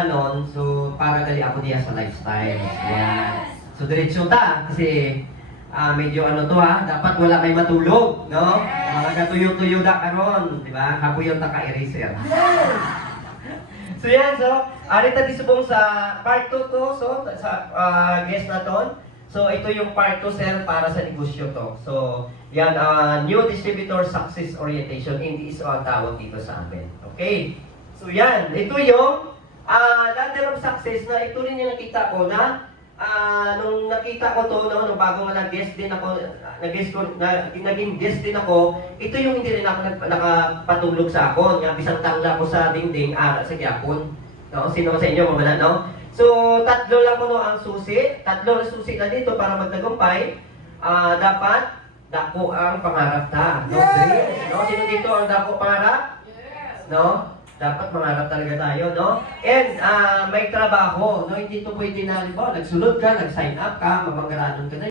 Ganon, so para gali ako niya sa lifestyle. Yan. So diretso ta kasi medyo ano to ha, dapat wala may matulog, no? Mga katuyo-tuyo da karon, di ba? Hapuyon ta ka eraser. So yan, so arita di subong sa part 2 to, so sa guest naton. So ito yung part 2 sir para sa negosyo to. So yan, new distributor success orientation, hindi is ang tawag dito sa amin. Okay? So yan, ito yung ladder of success na ito rin yung nakita ko na nung nakita ko to, no, nung bago nga nag-guest din ako, naging guest din ako, ito yung hindi rin ako nakapatulog sa akon, nga bisang tangla ko sa dingding, sa gyapon. No? Sino sa inyo, mamala, no? So, tatlo lang ko no ang susi, tatlo na susi na dito para magtagumpay. Dapat, dako ang pangarap ta. No? No? Sino dito ang dako pangarap? No? Dapat mangarap talaga tayo, no? And may trabaho, no? Hindi ito pwede na, nagsunod ka, nag-sign up ka, mamanggaranon ka na.